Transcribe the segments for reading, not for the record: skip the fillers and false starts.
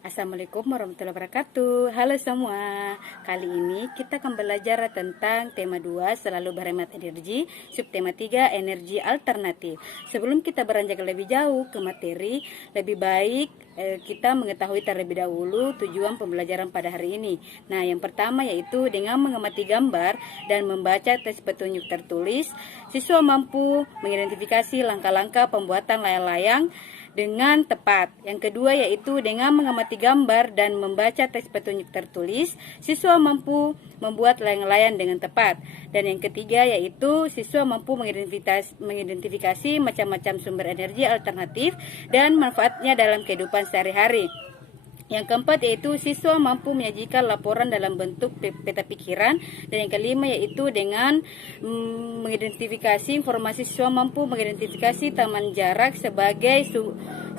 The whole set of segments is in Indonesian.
Assalamualaikum warahmatullahi wabarakatuh. Halo semua. Kali ini kita akan belajar tentang tema 2 selalu berhemat energi, subtema 3 energi alternatif. Sebelum kita beranjak lebih jauh ke materi, lebih baik kita mengetahui terlebih dahulu tujuan pembelajaran pada hari ini. Nah, yang pertama yaitu dengan mengamati gambar dan membaca teks petunjuk tertulis, siswa mampu mengidentifikasi langkah-langkah pembuatan layang-layang dengan tepat. Yang kedua yaitu dengan mengamati gambar dan membaca teks petunjuk tertulis, siswa mampu membuat layang-layang dengan tepat. Dan yang ketiga yaitu siswa mampu mengidentifikasi macam-macam sumber energi alternatif dan manfaatnya dalam kehidupan sehari-hari. Yang keempat yaitu siswa mampu menyajikan laporan dalam bentuk peta pikiran. Dan yang kelima yaitu dengan mengidentifikasi informasi, siswa mampu mengidentifikasi taman jarak sebagai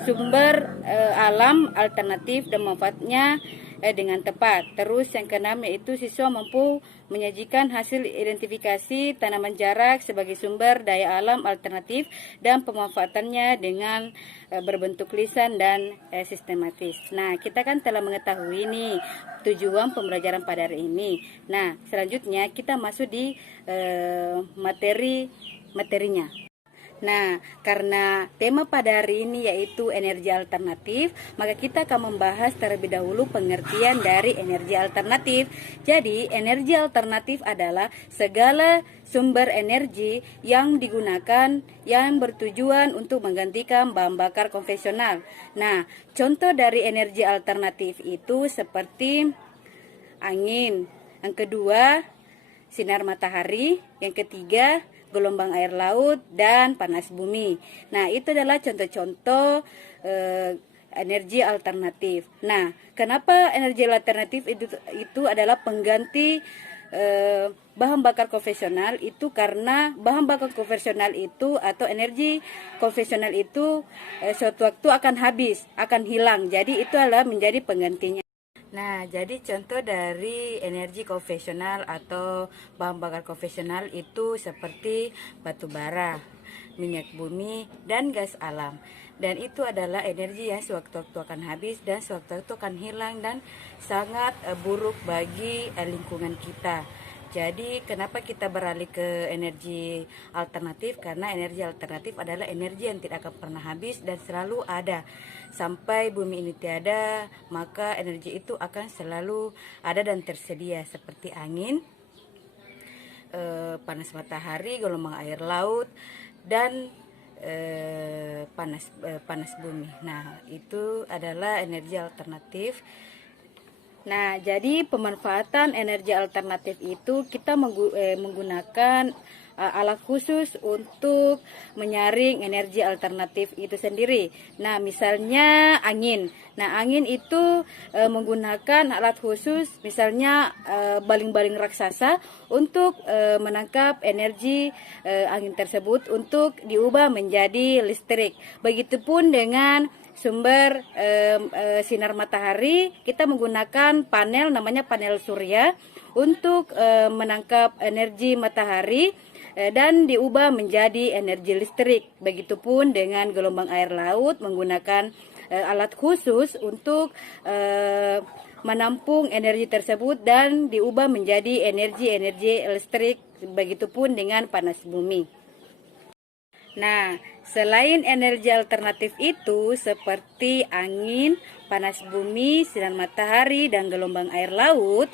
sumber alam alternatif dan manfaatnya dengan tepat. Terus yang keenam yaitu siswa mampu menyajikan hasil identifikasi tanaman jarak sebagai sumber daya alam alternatif dan pemanfaatannya dengan berbentuk lisan dan sistematis. Nah, kita kan telah mengetahui nih tujuan pembelajaran pada hari ini. Nah, selanjutnya kita masuk di materinya. Nah, karena tema pada hari ini yaitu energi alternatif, maka kita akan membahas terlebih dahulu pengertian dari energi alternatif. Jadi, energi alternatif adalah segala sumber energi yang digunakan yang bertujuan untuk menggantikan bahan bakar konvensional. Nah, contoh dari energi alternatif itu seperti angin. Yang kedua, sinar matahari. Yang ketiga, gelombang air laut dan panas bumi. Nah, itu adalah contoh-contoh energi alternatif. Nah, kenapa energi alternatif itu adalah pengganti bahan bakar konvensional? Itu karena bahan bakar konvensional itu atau energi konvensional itu suatu waktu akan habis, akan hilang. Jadi itu adalah menjadi penggantinya. Nah, jadi contoh dari energi konvensional atau bahan bakar konvensional itu seperti batu bara, minyak bumi, dan gas alam. Dan itu adalah energi yang sewaktu-waktu akan habis dan sewaktu-waktu akan hilang dan sangat buruk bagi lingkungan kita. Jadi kenapa kita beralih ke energi alternatif? Karena energi alternatif adalah energi yang tidak akan pernah habis dan selalu ada. Sampai bumi ini tiada, maka energi itu akan selalu ada dan tersedia seperti angin, panas matahari, gelombang air laut, dan panas bumi. Nah, itu adalah energi alternatif. Nah, jadi pemanfaatan energi alternatif itu kita menggunakan alat khusus untuk menyaring energi alternatif itu sendiri. Nah, misalnya angin. Nah, angin itu menggunakan alat khusus, misalnya baling-baling raksasa untuk menangkap energi angin tersebut untuk diubah menjadi listrik. Begitupun dengan sumber sinar matahari, kita menggunakan panel namanya panel surya untuk menangkap energi matahari dan diubah menjadi energi listrik. Begitupun dengan gelombang air laut menggunakan alat khusus untuk menampung energi tersebut dan diubah menjadi energi listrik. Begitupun dengan panas bumi. Nah, selain energi alternatif itu seperti angin, panas bumi, sinar matahari, dan gelombang air laut,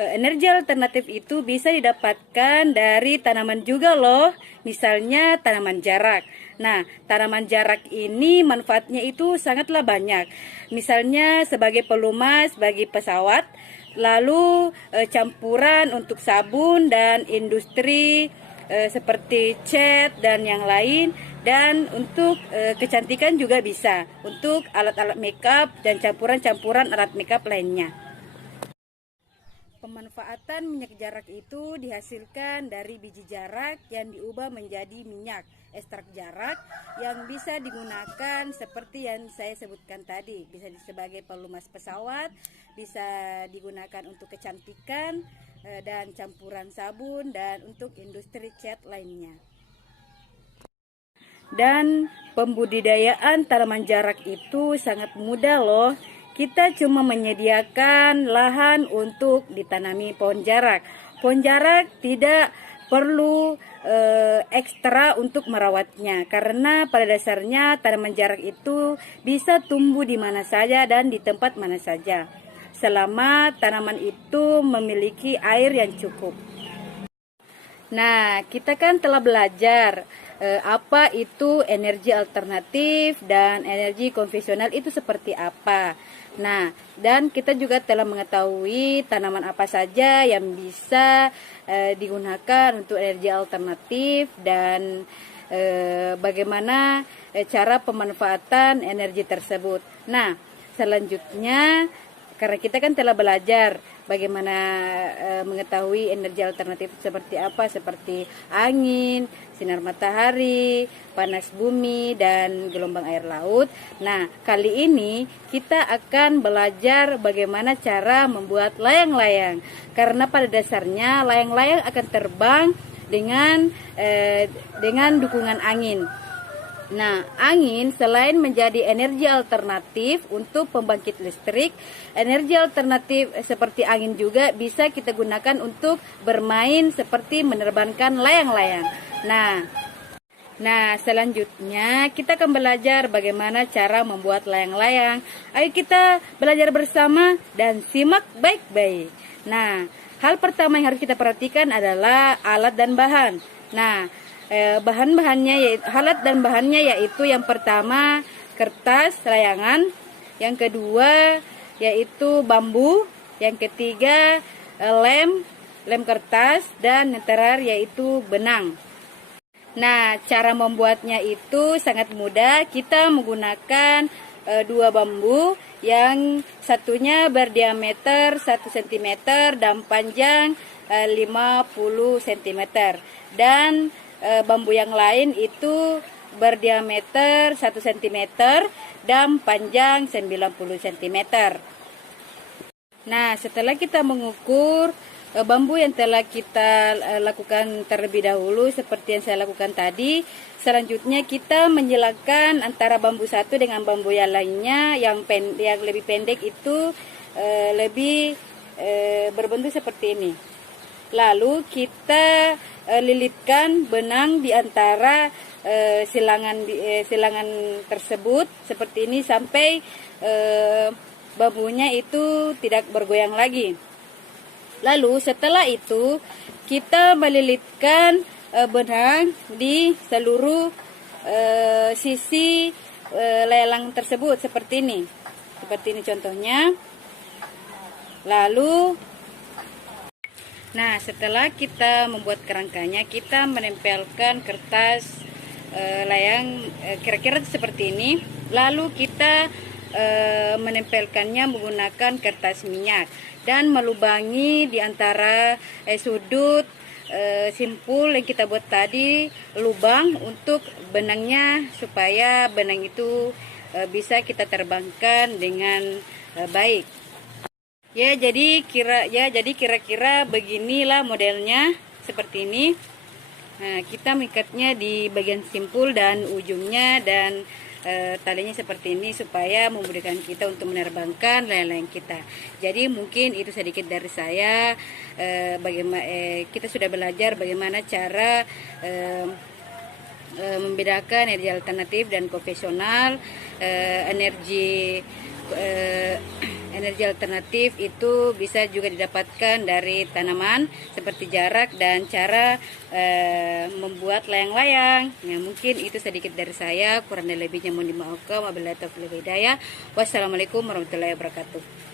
energi alternatif itu bisa didapatkan dari tanaman juga loh, misalnya tanaman jarak. Nah, tanaman jarak ini manfaatnya itu sangatlah banyak. Misalnya sebagai pelumas bagi pesawat, lalu campuran untuk sabun dan industri seperti cat dan yang lain, dan untuk kecantikan juga bisa, untuk alat-alat makeup dan campuran-campuran alat makeup lainnya. Pemanfaatan minyak jarak itu dihasilkan dari biji jarak yang diubah menjadi minyak ekstrak jarak yang bisa digunakan seperti yang saya sebutkan tadi, bisa sebagai pelumas pesawat, bisa digunakan untuk kecantikan dan campuran sabun, dan untuk industri cat lainnya. Dan pembudidayaan tanaman jarak itu sangat mudah loh. kita cuma menyediakan lahan untuk ditanami pohon jarak. Pohon jarak tidak perlu ekstra untuk merawatnya, karena pada dasarnya tanaman jarak itu bisa tumbuh di mana saja dan di tempat mana saja, selama tanaman itu memiliki air yang cukup. Nah, kita kan telah belajar apa itu energi alternatif dan energi konvensional itu seperti apa. Nah, dan kita juga telah mengetahui tanaman apa saja yang bisa digunakan untuk energi alternatif dan bagaimana cara pemanfaatan energi tersebut. Nah, selanjutnya karena kita kan telah belajar bagaimana mengetahui energi alternatif seperti apa, seperti angin, sinar matahari, panas bumi, dan gelombang air laut. Nah, kali ini kita akan belajar bagaimana cara membuat layang-layang. Karena pada dasarnya layang-layang akan terbang dengan dukungan angin. Nah, angin selain menjadi energi alternatif untuk pembangkit listrik, energi alternatif seperti angin juga bisa kita gunakan untuk bermain seperti menerbangkan layang-layang. Nah, selanjutnya kita akan belajar bagaimana cara membuat layang-layang. Ayo kita belajar bersama dan simak baik-baik. Nah, hal pertama yang harus kita perhatikan adalah alat dan bahan. Nah, alat dan bahannya yaitu yang pertama kertas layangan, yang kedua yaitu bambu, yang ketiga lem kertas, dan yang terakhir yaitu benang. Nah, cara membuatnya itu sangat mudah. Kita menggunakan dua bambu, yang satunya berdiameter 1 cm dan panjang 50 cm, dan bambu yang lain itu berdiameter 1 cm dan panjang 90 cm. Nah, setelah kita mengukur bambu yang telah kita lakukan terlebih dahulu seperti yang saya lakukan tadi, selanjutnya kita menjelaskan antara bambu satu dengan bambu yang lainnya, yang lebih pendek itu lebih berbentuk seperti ini. Lalu kita lilitkan benang di antara silangan tersebut seperti ini sampai bambunya itu tidak bergoyang lagi. Lalu setelah itu kita melilitkan benang di seluruh sisi lelang tersebut seperti ini contohnya. Lalu setelah kita membuat kerangkanya, kita menempelkan kertas layang kira-kira seperti ini. Lalu kita menempelkannya menggunakan kertas minyak dan melubangi di antara sudut simpul yang kita buat tadi lubang untuk benangnya, supaya benang itu bisa kita terbangkan dengan baik. Jadi kira-kira beginilah modelnya seperti ini. Nah, kita mengikatnya di bagian simpul dan ujungnya, dan talinya seperti ini supaya memudahkan kita untuk menerbangkan layang-layang kita. Jadi mungkin itu sedikit dari saya. Kita sudah belajar bagaimana cara membedakan energi alternatif dan konvensional. Energi alternatif itu bisa juga didapatkan dari tanaman seperti jarak, dan cara membuat layang-layang. Ya, mungkin itu sedikit dari saya, kurang dan lebihnya mohon dimaafkan. Wabillahi taufiq wal hidayah. Wassalamualaikum warahmatullahi wabarakatuh.